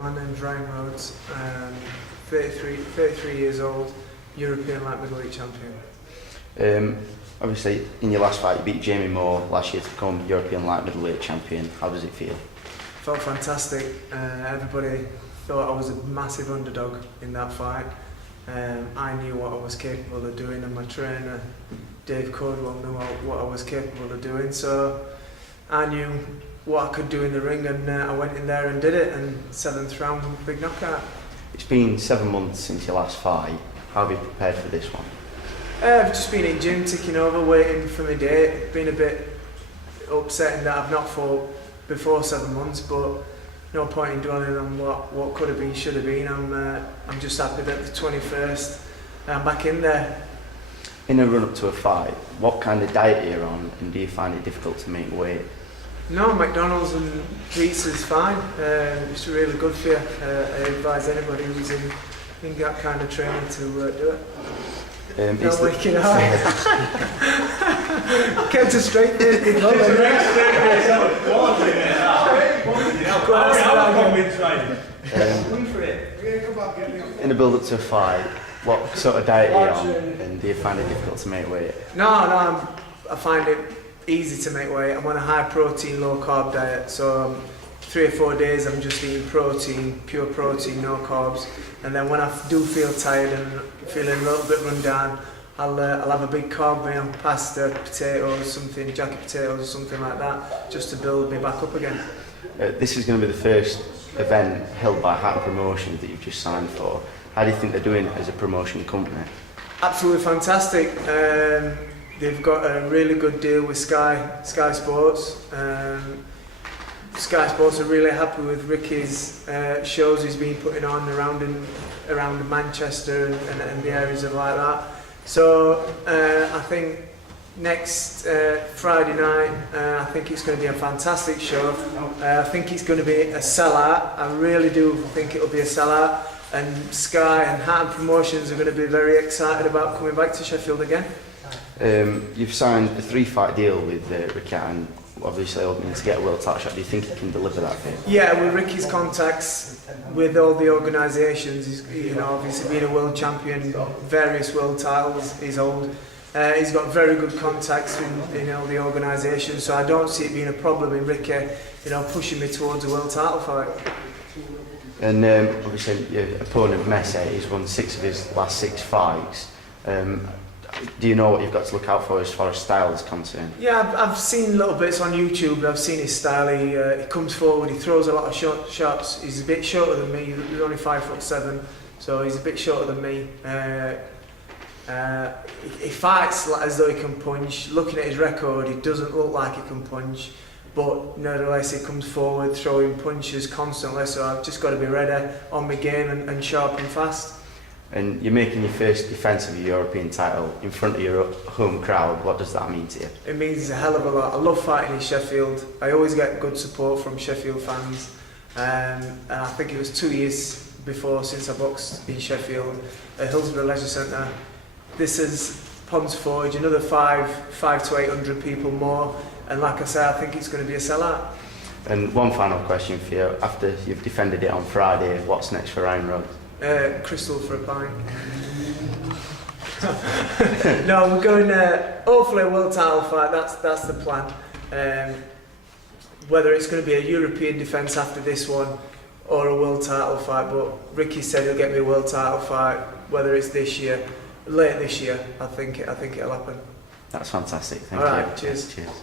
My name's Ryan Rhodes, 33 years old, European light-middleweight champion. Obviously, in your last fight, you beat Jamie Moore last year to become European light-middleweight champion. How does it feel? Felt fantastic. Everybody thought I was a massive underdog in that fight. I knew what I was capable of doing, and my trainer, Dave Codwell, knew what I was capable of doing. So I knew what I could do in the ring, and I went in there and did it, and 7th round, big knockout. It's been 7 months since your last fight. How have you prepared for this one? I've just been in gym, ticking over, waiting for my date. Been a bit upsetting that I've not fought before 7 months, but no point in dwelling on what could have been, should have been. I'm just happy that the 21st I'm back in there. In a run-up to a fight, what kind of diet are you on, and do you find it difficult to make weight? No, McDonald's and pizza's fine. It's really good for you. I advise anybody who's in that kind of training to do it. Don't wake it up. Kept it straight there. In a build-up to a fight, what sort of diet are you on, and do you find it difficult to make weight? No, I find it easy to make weight. I'm on a high protein, low carb diet, so 3 or 4 days I'm just eating protein, pure protein, no carbs, and then when I do feel tired and feeling a little bit run down, I'll have a big carb meal, pasta, potatoes, something, jacket potatoes or something like that, just to build me back up again. This is going to be the first event held by Hatton Promotions that you've just signed for. How do you think they're doing as a promotion company? Absolutely fantastic. They've got a really good deal with Sky Sports. Sky Sports are really happy with Ricky's shows he's been putting on around Manchester and the areas of like that. So I think next Friday night, I think it's going to be a fantastic show. I think it's going to be a sellout. I really do think it'll be a sellout. And Sky and Hatton Promotions are going to be very excited about coming back to Sheffield again. You've signed a 3-fight deal with Ricky, and obviously hoping to get a world title shot. Do you think he can deliver that for you? Yeah, with Ricky's contacts with all the organisations, he's obviously been a world champion, various world titles he's held. He's got very good contacts in all the organisations, so I don't see it being a problem in Ricky, pushing me towards a world title fight. And obviously your opponent Messi, he's won 6 of his last 6 fights. Do you know what you've got to look out for as far as style is concerned? Yeah, I've seen little bits on YouTube. I've seen his style. He comes forward, he throws a lot of shots. He's a bit shorter than me. He's only 5'7", so he's a bit shorter than me. He fights as though he can punch. Looking at his record, he doesn't look like he can punch, but nevertheless he comes forward throwing punches constantly, so I've just got to be ready on my game and sharp and fast. And you're making your first defence of your European title in front of your home crowd. What does that mean to you? It means a hell of a lot. I love fighting in Sheffield. I always get good support from Sheffield fans, and I think it was 2 years before since I boxed in Sheffield at Hillsborough Leisure Centre. This is Ponds Forge, another 500 to 800 people more, and like I say, I think it's going to be a sellout. And one final question for you. After you've defended it on Friday, what's next for Ryan Rhodes? Crystal for a pint. No, we're going hopefully a world title fight. That's the plan. Whether it's going to be a European defence after this one or a world title fight, but Ricky said he'll get me a world title fight. Whether it's this year, late this year, I think it'll happen. That's fantastic. Thank you. All right, cheers. Cheers.